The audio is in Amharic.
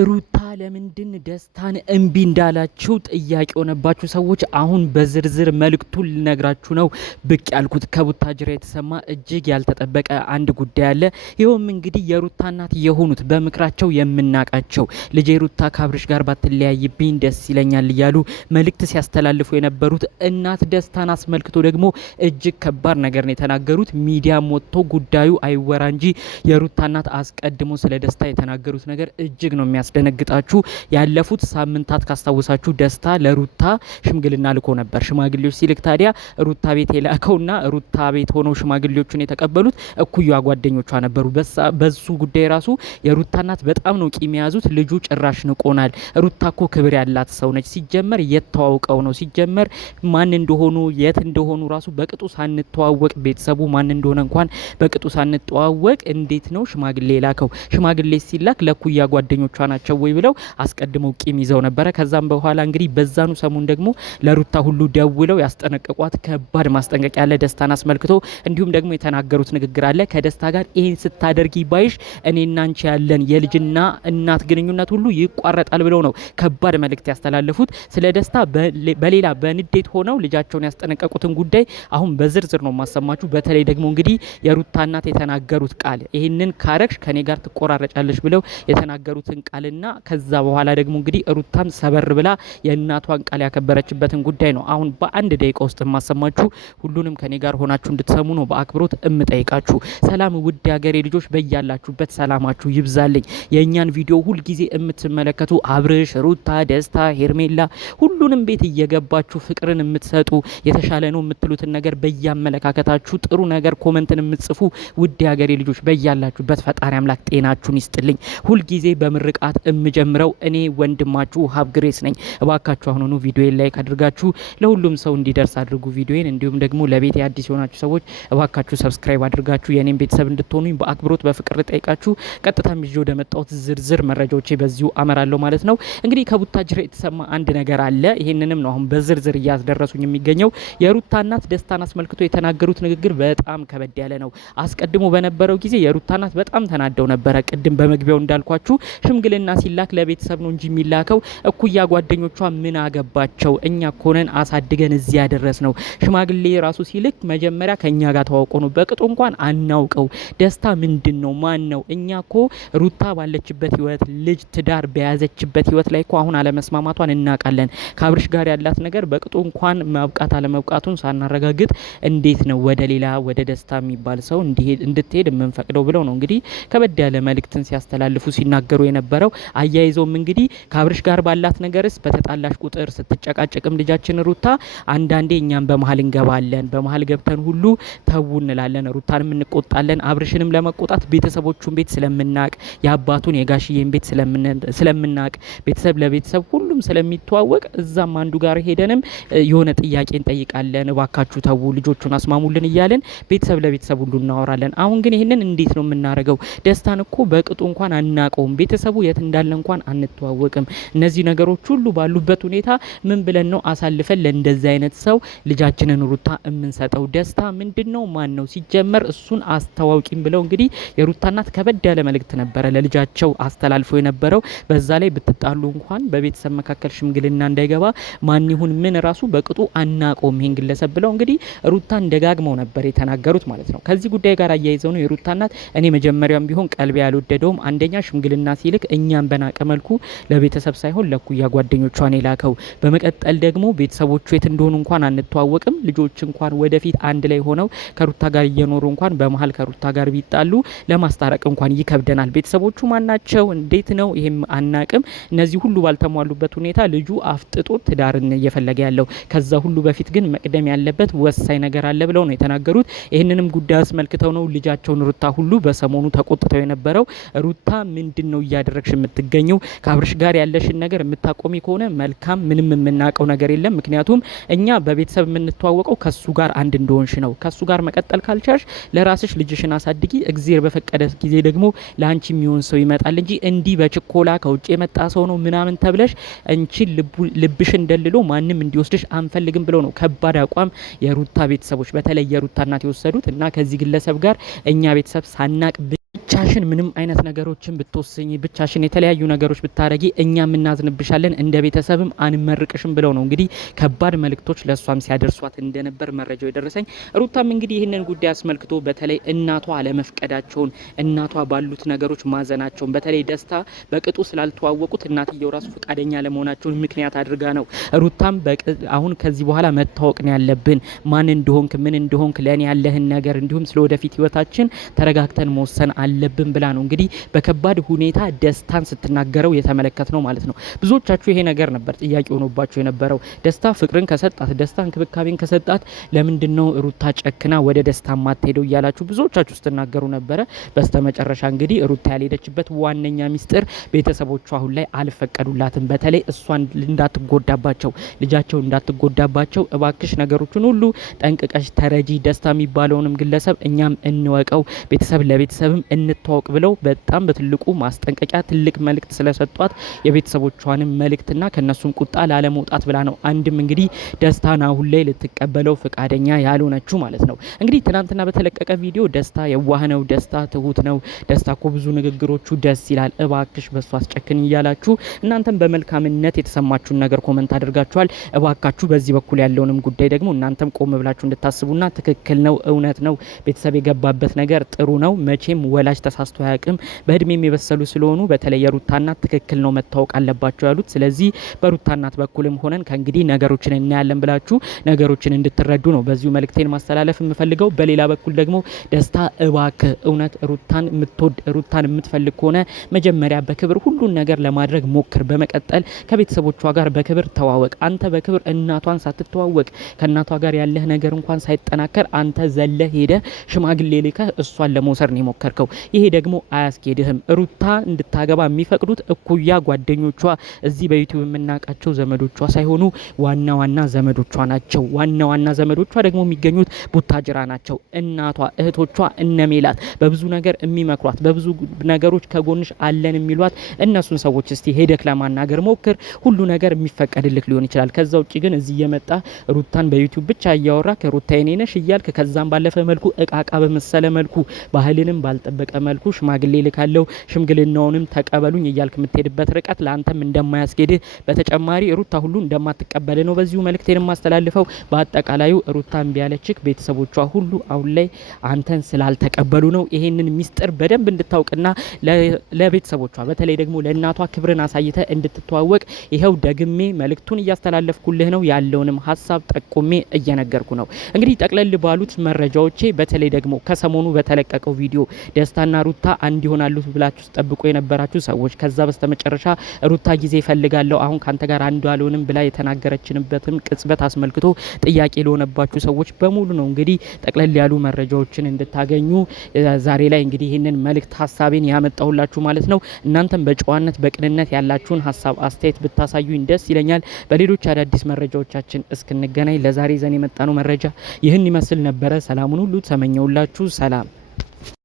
ሩታ ለምንድን ደስታን እምቢ እንዳላችሁ ጥያቄ ሆነባችሁ ሰዎች አሁን በዝርዝር መልእክቱን ልነግራችሁ ነው ብቅ ያልኩት። ከቡታጅራ የተሰማ እጅግ ያልተጠበቀ አንድ ጉዳይ አለ። ይኸውም እንግዲህ የሩታ እናት የሆኑት በምክራቸው የምናቃቸው ልጄ ሩታ ከአብርሽ ጋር ባትለያይብኝ ደስ ይለኛል እያሉ መልእክት ሲያስተላልፉ የነበሩት እናት ደስታን አስመልክቶ ደግሞ እጅግ ከባድ ነገር ነው የተናገሩት። ሚዲያም ወጥቶ ጉዳዩ አይወራ እንጂ የሩታ እናት አስቀድሞ ስለ ደስታ የተናገሩት ነገር እጅግ ነው የሚያስደነግጣችሁ። ያለፉት ሳምንታት ካስታወሳችሁ ደስታ ለሩታ ሽምግልና ልኮ ነበር። ሽማግሌዎች ሲልክ ታዲያ ሩታ ቤት የላከውና ሩታ ቤት ሆነው ሽማግሌዎቹን የተቀበሉት እኩያ ጓደኞቿ ነበሩ። በሱ ጉዳይ ራሱ የሩታ እናት በጣም ነው ቂም የያዙት። ልጁ ጭራሽ ንቆናል፣ ሩታ እኮ ክብር ያላት ሰው ነች፣ ሲጀመር የተዋውቀው ነው፣ ሲጀመር ማን እንደሆኑ የት እንደሆኑ ራሱ በቅጡ ሳንተዋወቅ ቤተሰቡ ማን እንደሆነ እንኳን በቅጡ ሳንተዋወቅ እንዴት ነው ሽማግሌ የላከው? ሽማግሌ ሲላክ ለኩያ ጓደኞቿ ናቸው ወይ ብለው አስቀድመው ቂም ይዘው ነበረ። ከዛም በኋላ እንግዲህ በዛኑ ሰሞን ደግሞ ለሩታ ሁሉ ደውለው ያስጠነቀቋት ከባድ ማስጠንቀቂያ ያለ ደስታን አስመልክቶ እንዲሁም ደግሞ የተናገሩት ንግግር አለ። ከደስታ ጋር ይሄን ስታደርጊ ባይሽ እኔና አንቺ ያለን የልጅና እናት ግንኙነት ሁሉ ይቋረጣል ብለው ነው ከባድ መልእክት ያስተላለፉት። ስለ ደስታ በሌላ በንዴት ሆነው ልጃቸውን ያስጠነቀቁትን ጉዳይ አሁን በዝርዝር ነው ማሰማችሁ። በተለይ ደግሞ እንግዲህ የሩታ እናት የተናገሩት ቃል ይሄንን ካረክሽ ከኔ ጋር ትቆራረጫለሽ ብለው የተናገሩትን ቃልና ከዛ በኋላ ደግሞ እንግዲህ ሩታም ሰበር ብላ የእናቷን ቃል ያከበረችበትን ጉዳይ ነው አሁን በአንድ ደቂቃ ውስጥ ማሰማችሁ። ሁሉንም ከኔ ጋር ሆናችሁ እንድትሰሙ ነው በአክብሮት እምጠይቃችሁ። ሰላም ውድ ሀገሬ ልጆች፣ በያላችሁበት ሰላማችሁ ይብዛልኝ። የእኛን ቪዲዮ ሁልጊዜ የምትመለከቱ አብርሽ፣ ሩታ፣ ደስታ፣ ሄርሜላ ሁሉንም ቤት እየገባችሁ ፍቅርን የምትሰጡ የተሻለ ነው የምትሉትን ነገር በያመለካከታችሁ ጥሩ ነገር ኮመንትን የምትጽፉ ውድ ሀገሬ ልጆች በያላችሁበት ፈጣሪ አምላክ ጤናችሁን ይስጥልኝ። ሁልጊዜ በምርቃት እምጀምረው እኔ ወንድማችሁ ሀብ ግሬስ ነኝ። እባካችሁ አሁኑኑ ቪዲዮን ላይክ አድርጋችሁ ለሁሉም ሰው እንዲደርስ አድርጉ ቪዲዮን። እንዲሁም ደግሞ ለቤት አዲስ የሆናችሁ ሰዎች እባካችሁ ሰብስክራይብ አድርጋችሁ የኔም ቤተሰብ እንድትሆኑኝ በአክብሮት በፍቅር ጠይቃችሁ ቀጥታ ይዤ ወደ መጣሁት ዝርዝር መረጃዎቼ በዚሁ አመራለሁ ማለት ነው። እንግዲህ ከቡታጅራ የተሰማ አንድ ነገር አለ። ይሄንንም ነው አሁን በዝርዝር እያስደረሱኝ የሚገኘው። የሩታ እናት ደስታን አስመልክቶ የተናገሩት ንግግር በጣም ከበድ ያለ ነው። አስቀድሞ በነበረው ጊዜ የሩታ እናት በጣም ተናደው ነበረ። ቅድም በመግቢያው እንዳልኳችሁ ሽምግልና ሲላክ ለቤተሰብ ነው እንጂ የሚላከው እኩያ ጓደኞቿ ምን አገባቸው? እኛ ኮነን አሳድገን እዚህ ያደረስ ነው። ሽማግሌ ራሱ ሲልክ መጀመሪያ ከኛ ጋር ተዋውቆ ነው፣ በቅጡ እንኳን አናውቀው። ደስታ ምንድን ነው? ማን ነው? እኛ ኮ ሩታ ባለችበት ህይወት ልጅ ትዳር በያዘችበት ህይወት ላይ ኮ አሁን አለመስማማቷን እናውቃለን። ከአብርሽ ጋር ያላት ነገር በቅጡ እንኳን መብቃት አለመብቃቱን ሳናረጋግጥ እንዴት ነው ወደ ሌላ ወደ ደስታ የሚባል ሰው እንድትሄድ የምንፈቅደው ብለው ነው እንግዲህ ከበድ ያለ መልእክትን ሲያስተላልፉ ሲናገሩ የነበረው። አያይዘውም እንግዲህ ከአብርሽ ጋር ባላት ነገርስ በተጣላሽ ቁጥር ስትጨቃጨቅም ልጃችን ሩታ አንዳንዴ እኛም በመሀል እንገባለን፣ በመሀል ገብተን ሁሉ ተው እንላለን፣ ሩታንም እንቆጣለን። አብርሽንም ለመቆጣት ቤተሰቦቹን ቤት ስለምናቅ የአባቱን የጋሽዬን ቤት ስለምናቅ ቤተሰብ ለቤተሰብ ሁሉም ስለሚተዋወቅ እዛም አንዱ ጋር ሄደንም የሆነ ጥያቄ እንጠይቃለን። እባካችሁ ተው ልጆቹን አስማሙልን እያለን ቤተሰብ ለቤተሰብ ሁሉ እናወራለን። አሁን ግን ይሄንን እንዴት ነው የምናደርገው? ደስታን እኮ በቅጡ እንኳን አናቀውም፣ ቤተሰቡ የት እንዳለ እንኳን አንተዋወቅም። እነዚህ ነገሮች ሁሉ ባሉበት ሁኔታ ምን ብለን ነው አሳልፈን ለእንደዚህ አይነት ሰው ልጃችንን ሩታ የምንሰጠው? ደስታ ምንድነው? ማን ነው? ሲጀመር እሱን አስተዋውቂም ብለው እንግዲህ የሩታ እናት ከበድ ያለ መልእክት ነበረ ለልጃቸው አስተላልፈው የነበረው። በዛ ላይ ብትጣሉ እንኳን በቤተሰብ መካከል ሽምግልና እንዳይገባ ማን ይሁን ምን ራሱ በቅጡ አናቀውም ይሄን ግለሰብ ብለው እንግዲህ ሩታን ደጋግመው ነበር የተናገሩት ማለት ነው። ከዚህ ጉዳይ ጋር አያይዘው ነው የሩታ እናት እኔ መጀመሪያም ቢሆን ቀልቤ ያልወደደውም አንደኛ ሽምግልና ሲልክ እኛን በናቀ መልኩ ለቤተሰብ ሳይሆን ለኩያ ጓደኞቿን የላከው። በመቀጠል ደግሞ ቤተሰቦቹ የት እንደሆኑ እንኳን አንተዋወቅም። ልጆች እንኳን ወደፊት አንድ ላይ ሆነው ከሩታ ጋር እየኖሩ እንኳን በመሀል ከሩታ ጋር ቢጣሉ ለማስታረቅ እንኳን ይከብደናል። ቤተሰቦቹ ማናቸው? እንዴት ነው? ይሄም አናቅም። እነዚህ ሁሉ ባልተሟሉበት ሁኔታ ልጁ አፍጥጦ ትዳርን እየፈለገ ያለው። ከዛ ሁሉ በፊት ግን መቅደም ያለበት ወሳኝ ነገር አለ ብለው ነው የተናገሩት። ይህንንም ጉዳይ አስመልክተው ነው ልጃቸውን ሩታ ሁሉ በሰሞኑ ተቆጥተው የነበረው። ሩታ ምንድን ነው እያደረግሽ የምትገኘው? ከአብርሽ ጋር ያለሽን ነገር የምታቆሚ ከሆነ መልካም። ምንም የምናውቀው ነገር የለም። ምክንያቱም እኛ በቤተሰብ የምንተዋወቀው ከሱ ጋር አንድ እንደሆንሽ ነው። ከሱ ጋር መቀጠል ካልቻልሽ ለራስሽ ልጅሽን አሳድጊ። እግዚአብሔር በፈቀደ ጊዜ ደግሞ ለአንቺ የሚሆን ሰው ይመጣል እንጂ እንዲህ በችኮላ ከውጭ የመጣ ሰው ነው ምናምን ተብለሽ አንቺ ልብሽን ደልሎ ማንም እንዲወስድሽ አንፈልግም ብለው ነው ከባድ አቋም የሩታ ቤተሰቦች በተለይ የሩታ እናት የወሰዱት እና ከዚህ ግለሰብ ጋር እኛ ቤተሰብ ሳናቅ ብቻ ብቻሽን ምንም አይነት ነገሮችን ብትወስኝ ብቻሽን የተለያዩ ነገሮች ብታረጊ እኛም እናዝንብሻለን እንደ ቤተሰብም አንመርቅሽም ብለው ነው እንግዲህ ከባድ መልእክቶች ለሷም ሲያደርሷት እንደነበር መረጃው የደረሰኝ። ሩታም እንግዲህ ይህንን ጉዳይ አስመልክቶ በተለይ እናቷ አለመፍቀዳቸውን እናቷ ባሉት ነገሮች ማዘናቸውን በተለይ ደስታ በቅጡ ስላልተዋወቁት እናትየው ራሱ ፈቃደኛ ለመሆናቸውን ምክንያት አድርጋ ነው ሩታም አሁን ከዚህ በኋላ መታወቅ ነው ያለብን ማን እንደሆንክ ምን እንደሆንክ ለኔ ያለህን ነገር እንዲሁም ስለወደፊት ህይወታችን ተረጋግተን መወሰን አለብን ብላ ነው እንግዲህ በከባድ ሁኔታ ደስታን ስትናገረው የተመለከት ነው ማለት ነው። ብዙዎቻችሁ ይሄ ነገር ነበር ጥያቄ ሆኖባችሁ የነበረው ደስታ ፍቅርን ከሰጣት ደስታ እንክብካቤን ከሰጣት ለምንድነው ሩታ ጨክና ወደ ደስታ ማትሄደው እያላችሁ ብዙዎቻችሁ ስትናገሩ ነበረ። በስተመጨረሻ እንግዲህ ሩታ ያልሄደችበት ዋነኛ ሚስጥር ቤተሰቦቿ አሁን ላይ አልፈቀዱላትም። በተለይ እሷን እንዳትጎዳባቸው ልጃቸው እንዳትጎዳባቸው እባክሽ ነገሮችን ሁሉ ጠንቅቀሽ ተረጂ ደስታ የሚባለውንም ግለሰብ እኛም እንወቀው ቤተሰብ ለቤተሰብም እንተዋወቅ ብለው በጣም በትልቁ ማስጠንቀቂያ ትልቅ መልእክት ስለሰጧት የቤተሰቦቿንም መልእክትና ከነሱም ቁጣ ላለመውጣት ብላ ነው አንድም እንግዲህ ደስታን አሁን ላይ ልትቀበለው ፈቃደኛ ያልሆነችው ማለት ነው። እንግዲህ ትናንትና በተለቀቀ ቪዲዮ ደስታ የዋህ ነው፣ ደስታ ትሁት ነው፣ ደስታ እኮ ብዙ ንግግሮቹ ደስ ይላል፣ እባክሽ በሷ አስጨክን እያላችሁ እናንተም በመልካምነት የተሰማችሁን ነገር ኮመንት አድርጋችኋል። እባካችሁ በዚህ በኩል ያለውንም ጉዳይ ደግሞ እናንተም ቆም ብላችሁ እንድታስቡና ትክክል ነው እውነት ነው ቤተሰብ የገባበት ነገር ጥሩ ነው። መቼም ወላጅ ተሳስቶ አያውቅም። በእድሜም የበሰሉ ስለሆኑ በተለይ የሩታ እናት ትክክል ነው መታወቅ አለባቸው ያሉት። ስለዚህ በሩታ እናት በኩልም ሆነን ከእንግዲህ ነገሮችን እናያለን ብላችሁ ነገሮችን እንድትረዱ ነው በዚሁ መልእክቴን ማስተላለፍ የምፈልገው። በሌላ በኩል ደግሞ ደስታ እባክህ እውነት ሩታን የምትወድ ሩታን የምትፈልግ ከሆነ መጀመሪያ በክብር ሁሉን ነገር ለማድረግ ሞክር። በመቀጠል ከቤተሰቦቿ ጋር በክብር ተዋወቅ። አንተ በክብር እናቷን ሳትተዋወቅ ከእናቷ ጋር ያለህ ነገር እንኳን ሳይጠናከር አንተ ዘለህ ሄደ ሽማግሌ ልከህ እሷን ለመውሰድ ነው የሞከርከው። ይሄ ደግሞ አያስኬድህም። ሩታ እንድታገባ የሚፈቅዱት እኩያ ጓደኞቿ እዚህ በዩቲዩብ የምናውቃቸው ዘመዶቿ ሳይሆኑ ዋና ዋና ዘመዶቿ ናቸው። ዋና ዋና ዘመዶቿ ደግሞ የሚገኙት ቡታጅራ ናቸው። እናቷ እህቶቿ እነሜላት በብዙ ነገር የሚመክሯት በብዙ ነገሮች ከጎንሽ አለን የሚሏት እነሱን ሰዎች እስቲ ሄደክ ለማናገር ሞክር። ሁሉ ነገር የሚፈቀድልክ ሊሆን ይችላል። ከዛ ውጭ ግን እዚህ የመጣ ሩታን በዩቲዩብ ብቻ እያወራ ከሩታ የኔነሽ እያልክ ከዛም ባለፈ መልኩ እቃቃ በመሰለ መልኩ ባህልንም ባልጠበቀ መልኩ ሽማግሌ ልካለው ሽምግልናውንም ተቀበሉኝ እያልክ የምትሄድበት ርቀት ለአንተም እንደማያስኬድህ በተጨማሪ ሩታ ሁሉ እንደማትቀበል ነው በዚሁ መልእክቴን የማስተላልፈው። በአጠቃላዩ ሩታ እምቢ ያለችክ ቤተሰቦቿ ሁሉ አሁን ላይ አንተን ስላልተቀበሉ ነው። ይሄንን ሚስጥር በደንብ እንድታውቅና ለቤተሰቦቿ በተለይ ደግሞ ለእናቷ ክብርን አሳይተ እንድትተዋወቅ ይኸው ደግሜ መልእክቱን እያስተላለፍኩልህ ነው። ያለውንም ሀሳብ ጠቁሜ እየነገርኩ ነው። እንግዲህ ጠቅለል ባሉት መረጃዎቼ በተለይ ደግሞ ከሰሞኑ በተለቀቀው ቪዲዮ ደስታና ሩታ አንድ ይሆናሉ ብላችሁ ተጠብቆ የነበራችሁ ሰዎች ከዛ በስተመጨረሻ ሩታ ጊዜ ፈልጋለሁ አሁን ካንተ ጋር አንዱ አልሆንም ብላ የተናገረችንበትም ቅጽበት አስመልክቶ ጥያቄ ለሆነባችሁ ሰዎች በሙሉ ነው እንግዲህ ጠቅለል ያሉ መረጃዎችን እንድታገኙ ዛሬ ላይ እንግዲህ ይህንን መልእክት ሀሳቤን ያመጣሁላችሁ ማለት ነው። እናንተም በጨዋነት በቅንነት ያላችሁን ሀሳብ አስተያየት ብታሳዩኝ ደስ ይለኛል። በሌሎች አዳዲስ መረጃዎቻችን እስክንገናኝ ለዛሬ ዘን የመጣነው መረጃ ይህን ይመስል ነበረ። ሰላሙን ሁሉ ተመኘውላችሁ። ሰላም